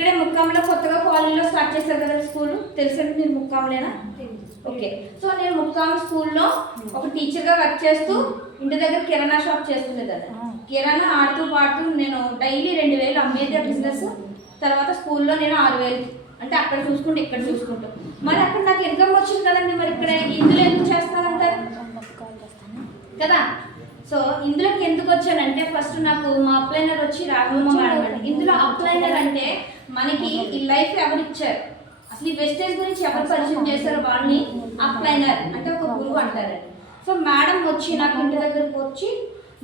ఇక్కడే ముక్కాంలో కొత్తగా కాలేజీలో స్టార్ట్ చేశారు కదా స్కూల్, తెలుసండి మీరు ముక్కాంలేనా? ఓకే. సో నేను ముక్కాం స్కూల్లో ఒక టీచర్గా వర్క్ చేస్తూ ఇంటి దగ్గర కిరాణా షాప్ చేస్తుండేదాన్ని. కిరాణా ఆడుతూ పాడుతూ నేను డైలీ 2000 అమ్మేది బిజినెస్. తర్వాత స్కూల్లో నేను 6000, అంటే అక్కడ చూసుకుంటూ ఇక్కడ చూసుకుంటూ. మరి అక్కడ నాకు ఇన్కమ్ వచ్చింది కదండి, మరి ఇక్కడ ఇందులో ఎందుకు చేస్తానంటారు కదా? సో ఇందులోకి ఎందుకు వచ్చానంటే ఫస్ట్ నాకు మా అప్లైనర్ వచ్చి రాఘవమ్మ మేడం అండి. ఇందులో అప్లైనర్ అంటే మనకి ఈ లైఫ్ ఎవరు ఇచ్చారు, అసలు ఈ వెస్టేజ్ గురించి ఎవరు పరిచయం చేశారో వాళ్ళని అప్లైనర్ అంటే ఒక గురువు అంటారండి. సో మేడం వచ్చి నాకు ఇంటి దగ్గరకు వచ్చి,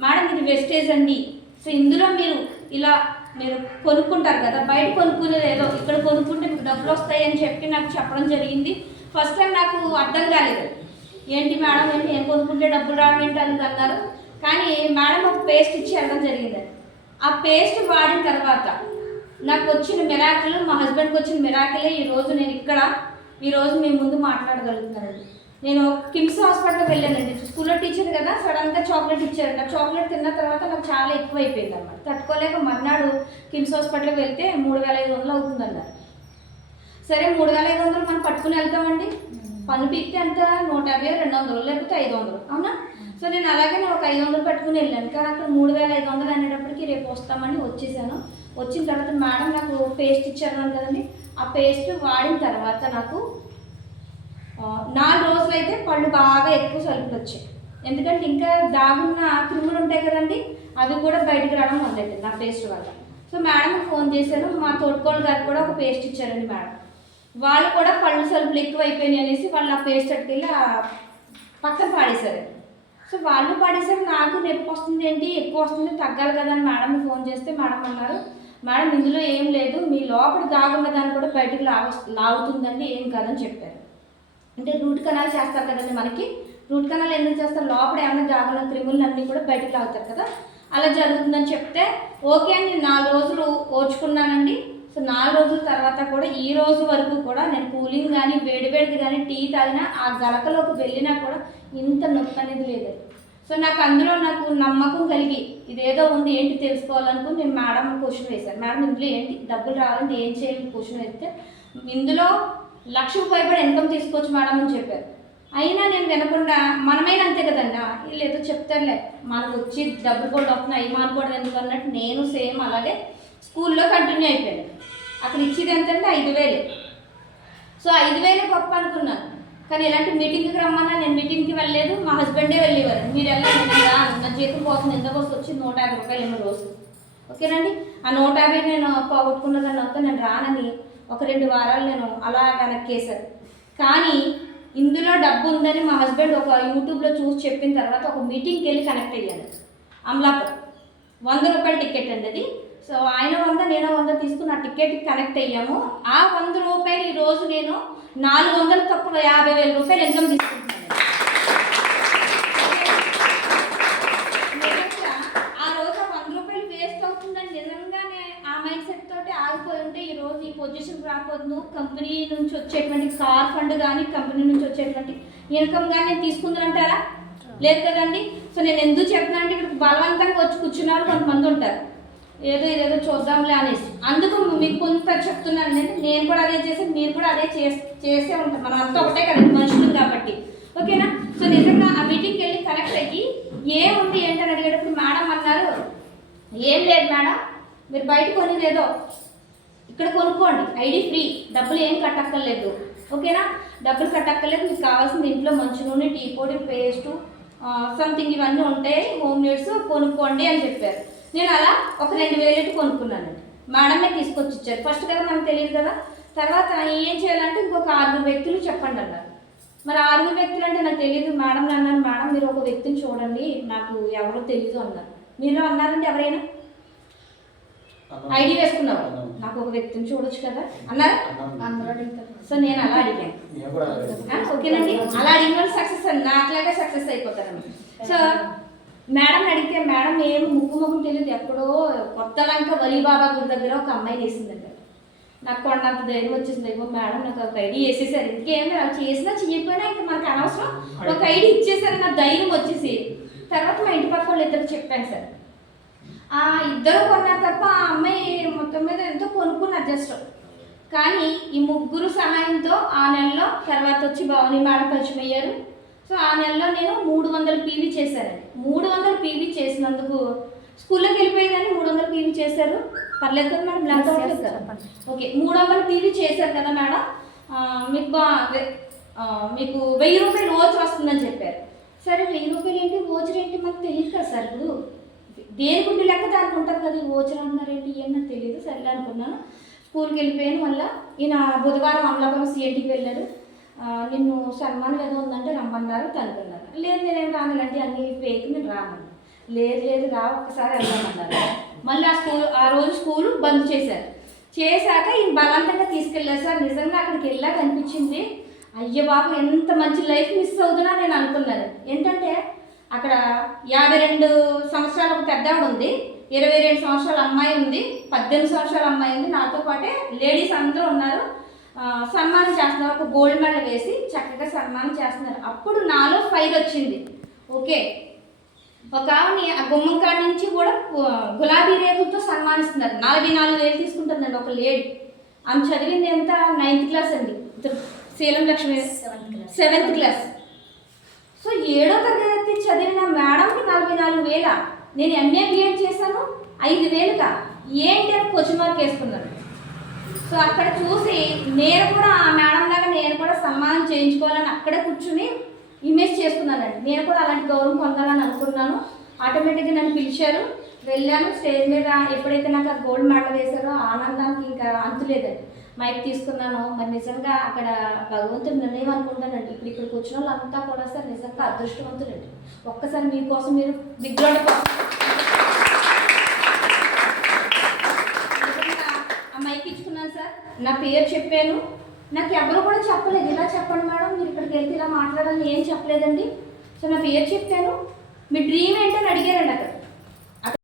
మేడం ఇది వెస్టేజ్ అండి, సో ఇందులో మీరు ఇలా మీరు కొనుక్కుంటారు కదా, బయట కొనుక్కునేది ఏదో ఇక్కడ కొనుక్కుంటే మీకు డబ్బులు వస్తాయి అని చెప్పి నాకు చెప్పడం జరిగింది. ఫస్ట్ టైం నాకు అర్థం కాలేదు, ఏంటి మేడం ఏంటి ఏం కొనుక్కుంటే డబ్బులు రావడం ఏంటి అని అన్నారు. కానీ మేడం ఒక పేస్ట్ ఇచ్చి వెళ్ళడం జరిగిందండి. ఆ పేస్ట్ వాడిన తర్వాత నాకు వచ్చిన మిరాకిల్, మా హస్బెండ్కి వచ్చిన మిరాకిలే ఈరోజు నేను ఇక్కడ ఈరోజు మీ ముందు మాట్లాడగలుగుతున్నానండి. నేను కిమ్స్ హాస్పిటల్కి వెళ్ళానండి, స్కూల్లో టీచర్ కదా, సడన్గా చాక్లెట్ ఇచ్చారండి. ఆ చాక్లెట్ తిన్న తర్వాత నాకు చాలా ఎక్కువ అయిపోయింది అన్నమాట. తట్టుకోలేక మర్నాడు కిమ్స్ హాస్పిటల్కి వెళ్తే 3500 అవుతుందన్నారు. సరే 3500 మనం పట్టుకుని వెళ్తామండి, పన్ను పీక్తే అంత 150, 200 లేకపోతే 500, అవునా? సో నేను అలాగే ఒక 500 పెట్టుకుని వెళ్ళాను. కానీ అక్కడ 3500 అనేటప్పటికి రేపు వస్తామని వచ్చేసాను. వచ్చిన తర్వాత మేడం నాకు పేస్ట్ ఇచ్చారు కదండి, ఆ పేస్ట్ వాడిన తర్వాత నాకు 4 రోజులు అయితే పళ్ళు బాగా ఎక్కువ సలుపులు వచ్చాయి. ఎందుకంటే ఇంకా దాగున్న క్రిములు ఉంటాయి కదండి, అవి కూడా బయటకు రావడం మొదలైంది నా పేస్ట్ వల్ల. సో మేడంకి ఫోన్ చేశాను, మా తోడుకోళ్ళ గారు కూడా ఒక పేస్ట్ ఇచ్చారండి మేడం. వాళ్ళు కూడా పళ్ళు సలుపులు ఎక్కువ అయిపోయినాయి అనేసి వాళ్ళు ఆ పేస్ట్ అట్టుకెళ్ళి పక్కన పాడేశారు. సో వాళ్ళు పాడేసారు, నాకు నొప్పి వస్తుంది ఏంటి ఎక్కువ వస్తుంది తగ్గాలి కదా అని మేడంకి ఫోన్ చేస్తే మేడం అన్నారు, మేడం ఇందులో ఏం లేదు, మీ లోపల దాగున్న దాన్ని కూడా బయటకు లాగుతుందండి, ఏం కాదని చెప్పారు. అంటే రూట్ కెనాల్ చేస్తారు కదండి, మనకి రూట్ కెనాల్ ఎందుకు చేస్తారు, లోపల ఏమైనా దాగున్న క్రిములన్నీ కూడా బయటకు లాగుతారు కదా, అలా జరుగుతుందని చెప్తే ఓకే అని 4 రోజులు ఓర్చుకున్నానండి. సో 4 రోజుల తర్వాత కూడా ఈ రోజు వరకు కూడా నేను కూలింగ్ కానీ వేడివేడిది కానీ టీ తాగినా ఆ గలకలోకి వెళ్ళినా కూడా ఇంత నొప్పి అనేది లేదు. సో నాకు అందులో నాకు నమ్మకం కలిగి ఇదేదో ఉంది ఏంటి తెలుసుకోవాలనుకుని నేను మేడం క్వశ్చన్ వేశాను, మేడం ఇందులో ఏంటి డబ్బులు రావాలంటే ఏం చేయాలి క్వశ్చన్ వేస్తే ఇందులో 1,00,000 పైబడి ఇన్కమ్ తీసుకోవచ్చు మేడం అని చెప్పారు. అయినా నేను వినకుండా మనమైనా అంతే కదండి, వీళ్ళు ఏదో చెప్తారులే మనకు వచ్చి డబ్బులు కూడా వస్తున్నాయి అవి మానుకోవడం ఎందుకు అన్నట్టు నేను సేమ్ అలాగే స్కూల్లో కంటిన్యూ అయిపోయాను. అక్కడ ఇచ్చేది ఎంతంటే 5,000. సో 5,000 గొప్ప అనుకున్నాను. కానీ ఇలాంటి మీటింగ్కి రమ్మన్నా నేను మీటింగ్కి వెళ్ళలేదు, మా హస్బెండే వెళ్ళేవారు. మీరు వెళ్ళండి నా జీతం పోతుంది, ఎందుకు వచ్చి 150 రూపాయలు ఏమో రోజు, ఓకేనండి. ఆ 150 నేను పోగొట్టుకున్నదాన్ని అంతా నేను రానని ఒక 2 వారాలు నేను అలా వెనక్కేశాను. కానీ ఇందులో డబ్బు ఉందని మా హస్బెండ్ ఒక యూట్యూబ్లో చూసి చెప్పిన తర్వాత ఒక మీటింగ్కి వెళ్ళి కనెక్ట్ అయ్యాను. అమలాపూర్ 100 రూపాయల టికెట్ అండి అది. సో ఆయన 100 నేను 100 తీసుకుని ఆ టికెట్కి కనెక్ట్ అయ్యాము. ఆ 100 రూపాయలు ఈరోజు నేను 400 తక్కువ 50,000 రూపాయలు ఇన్కమ్ తీసుకుంటున్నాను. ఆ రోజు 100 రూపాయలు వేస్ట్ అవుతుందని నిజంగానే ఆ మైండ్ సెట్ తోటి ఆగిపోయి ఉంటే ఈరోజు ఈ పొజిషన్ రాకూడదు. కంపెనీ నుంచి వచ్చేటువంటి కార్ ఫండ్ కానీ కంపెనీ నుంచి వచ్చేటువంటి ఇన్కమ్ కానీ నేను తీసుకుందానంటారా? లేదు కదండి. సో నేను ఎందుకు చెప్తున్నానంటే ఇక్కడ బలవంతంగా వచ్చి కూర్చున్న వాళ్ళు కొంతమంది ఉంటారు, ఏదో ఇదేదో చూద్దాంలే అనేసి. అందుకు మీకు కొంత చెప్తున్నాను, నేను కూడా అదే చేసి మీరు కూడా అదే చేసే ఉంటాం, మనం అంతా ఒకటే కదండి మనుషులు కాబట్టి, ఓకేనా. సో నిజంగా ఆ మీటింగ్కి వెళ్ళి కనెక్ట్ అయ్యి ఏముంది ఏంటని అడిగేటప్పుడు మేడం అన్నారు, ఏం లేదు మేడం మీరు బయట కొనేది ఏదో ఇక్కడ కొనుక్కోండి, ఐడి ఫ్రీ, డబ్బులు ఏం కట్టక్కర్లేదు, ఓకేనా. డబ్బులు కట్టక్కర్లేదు, మీకు కావాల్సింది ఇంట్లో మంచి నూనె, టీ పొడి, పేస్టు, సంథింగ్ ఇవన్నీ ఉంటాయి, హోమ్ నీడ్స్ కొనుక్కోండి అని చెప్పారు. నేను అలా ఒక 2,000 కొనుక్కున్నానండి. మేడమే తీసుకొచ్చి ఇచ్చారు. ఫస్ట్ కదా మనకు తెలియదు కదా. తర్వాత ఏం చేయాలంటే ఇంకొక 6 వ్యక్తులు చెప్పండి అన్నారు. మరి 6 వ్యక్తులు అంటే నాకు తెలియదు. మేడం అన్నాను, మేడం మీరు ఒక వ్యక్తిని చూడండి, నాకు ఎవరో తెలీదు అన్నారు. మీరు అన్నారండి ఎవరైనా ఐడి వేసుకున్నారు, నాకు ఒక వ్యక్తిని చూడొచ్చు కదా అన్నారు. సో నేను అలా అడిగాను, ఓకేనండి. అలా అడిగిన వాళ్ళు సక్సెస్ అని నాకులాగే సక్సెస్ అయిపోతారండి. సో మేడం అడిగితే మేడం ఏమి ముక్కు తెలియదు, ఎక్కడో కొత్త లంక వలీబాబా గుడి దగ్గర ఒక అమ్మాయి వేసిందండి. నాకు కొండంత ధైర్యం వచ్చేసింది, ఏమో మేడం నాకు ఒక ఐడి వేసేసారు, ఇంకేమి వాళ్ళు చేసినా చేయకపోయినా ఇంకా మనకు అనవసరం, ఒక ఐడి ఇచ్చేసారు నా ధైర్యం వచ్చేసి. తర్వాత మా ఇంటి పక్క వాళ్ళు ఇద్దరు చెప్పాను సార్, ఆ ఇద్దరు కొన్నారు తప్ప ఆ అమ్మాయి మొత్తం మీద ఎంతో కొనుక్కున్నారు జస్ట్. కానీ ఈ ముగ్గురు సహాయంతో ఆ నెలలో తర్వాత వచ్చి భవానీ మేడం పరిచయం అయ్యారు. సో ఆ నెలలో నేను 300 పీవీ చేశానండి. 300 పీవీ చేసినందుకు స్కూల్లోకి వెళ్ళిపోయేదాన్ని. 300 పీవీ చేశారు, పర్లేదు కదా మేడం? బ్లాక్ అవ్వలేదు కదా? ఓకే, 300 పీవీ చేశారు కదా మేడం, మీకు మీకు 1000 రూపాయలు ఓచర్ వస్తుందని చెప్పారు. సరే 1000 రూపాయలు ఏంటి, ఓచర్ ఏంటి మనకు తెలియదు కదా సార్. ఇప్పుడు దేనికి ఉండి లెక్క దానికి ఉంటుంది కదా, ఈ ఓచర్ అన్నారేంటి ఏమన్నా తెలియదు. సరే అనుకున్నాను, స్కూల్కి వెళ్ళిపోయాను. మళ్ళీ ఈయన బుధవారం అమలాపురం సిఎన్టీకి వెళ్ళారు. నిన్ను సన్మానం ఏదో ఉందంటే రమ్మన్నారు, కనుక్కున్నారు. లేదు నేనేం రానులంటే అన్ని ఫేక్, నేను రాను. లేదు రా ఒక్కసారి వెళ్దామన్నారు. మళ్ళీ ఆ రోజు స్కూలు బంద్ చేశారు. చేశాక ఈయన బలవంతంగా తీసుకెళ్ళారు సార్. నిజంగా అక్కడికి వెళ్ళాక అనిపించింది, అయ్య బాబు ఎంత మంచి లైఫ్ మిస్ అవుతున్నా నేను అనుకున్నాను. ఏంటంటే అక్కడ 52 సంవత్సరాల ఒక పెద్దవాడు ఉంది, 22 సంవత్సరాల అమ్మాయి ఉంది, 18 సంవత్సరాల అమ్మాయి ఉంది, నాతో పాటే లేడీస్ అందరూ ఉన్నారు. సన్మానం చేస్తున్నారు, ఒక గోల్డ్ మెడల్ వేసి చక్కగా సన్మానం చేస్తున్నారు. అప్పుడు నాలో ఫైర్ వచ్చింది. ఓకే, ఒక ఆవిని ఆ గుమ్మం కాడి నుంచి కూడా గులాబీ రేకులతో సన్మానిస్తున్నారు. 44,000 తీసుకుంటుందండి ఒక లేడీ. ఆమె చదివింది ఎంత, 9th క్లాస్ అండి. శీలం లక్ష్మి 7th క్లాస్. సో 7వ తరగతి చదివిన మేడంకి 44,000. నేను ఎంఏ బిఎడ్ చేశాను 5,000గా. ఏంటి అని క్వశ్చన్ మార్క్ వేసుకున్నాను. సో అక్కడ చూసి నేను కూడా ఆ మేడం లాగా నేను కూడా సన్మానం చేయించుకోవాలని అక్కడే కూర్చుని ఇమేజ్ చేసుకున్నానండి. నేను కూడా అలాంటి గౌరవం పొందాలని అనుకున్నాను. ఆటోమేటిక్గా నన్ను పిలిచారు, వెళ్ళాను. స్టేజ్ మీద ఎప్పుడైతే నాకు ఆ గోల్డ్ మెడల్ వేశారో ఆనందానికి ఇంకా అంతులేదండి. మైక్ తీసుకున్నాను. మరి నిజంగా అక్కడ భగవంతుడు నిర్ణయం అనుకుంటానండి. ఇక్కడికి వచ్చిన వాళ్ళంతా కూడా సార్ నిజంగా అదృష్టవంతులండి. ఒక్కసారి మీకోసం మీరు బిగ్రౌండ్ నిజంగా ఆ మైక్ ఇచ్చుకున్నాను సార్. నా పేరు చెప్పాను. నాకు ఎవరు కూడా చెప్పలేదు, ఇలా చెప్పండి మేడం మీరు ఇక్కడికి వెళ్తే ఇలా మాట్లాడాలని ఏం చెప్పలేదండి. సో నా పేరు చెప్పాను. మీ డ్రీమ్ ఏంటని అడిగారండి అక్కడ.